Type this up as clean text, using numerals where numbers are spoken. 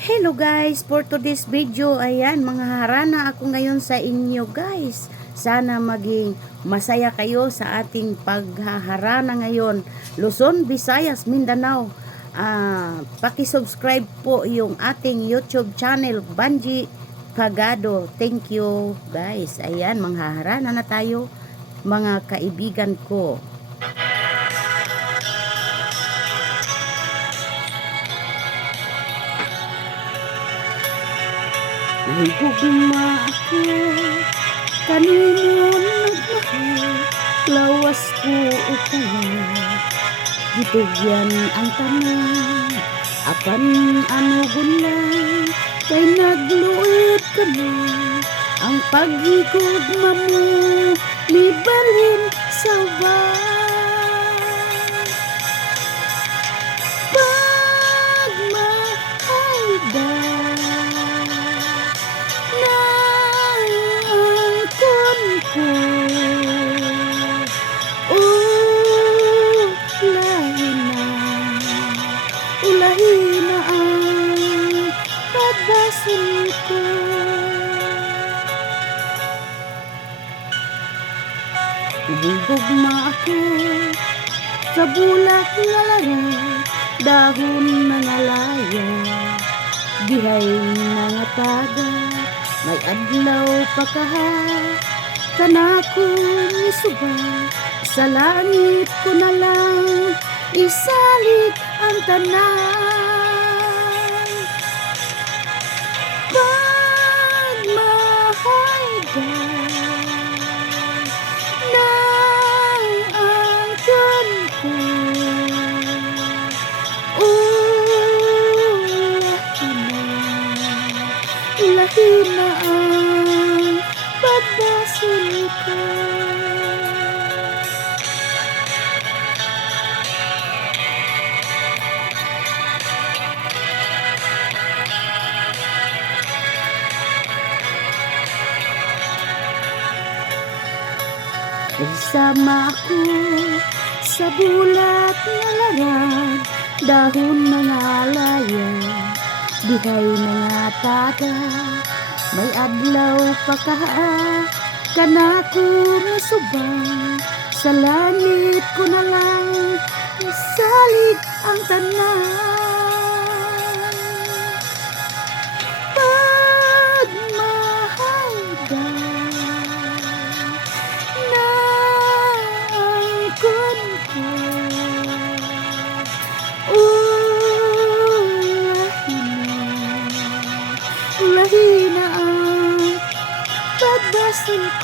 Hello guys, for today's video, ayan, mga harana ako ngayon sa inyo guys. Sana maging masaya kayo sa ating paghaharana ngayon. Luzon, Visayas, Mindanao. Paki-subscribe po yung ating YouTube channel, Banji Pagado. Thank you guys. Ayan, manghaharana na tayo mga kaibigan ko. Nagugma ako, kanino nagmahal, lawas ko o kaya, gitugyan ang tanan, apan ano gunlang, kay nagluit ka na, ang paghigugma mo, libalhin sa ulahin na ang pagbasin ko. Ibugma ako sa bulak nga laray, dahon mga laya, dihay mga taga, may adlaw pa kaha, kanako misubay, sa langit ko na lang isalig ang tanan. Pagmahayag ng angkan ko, ulahin na ang pagbasin ko. Isama ako sa bulat nga laran, dahon mga laya, dihay mga taga, may adlaw pa kaha, kanako masubang, sa langit ko na lang isalig ang tanan. Ulahin na ang pagbasin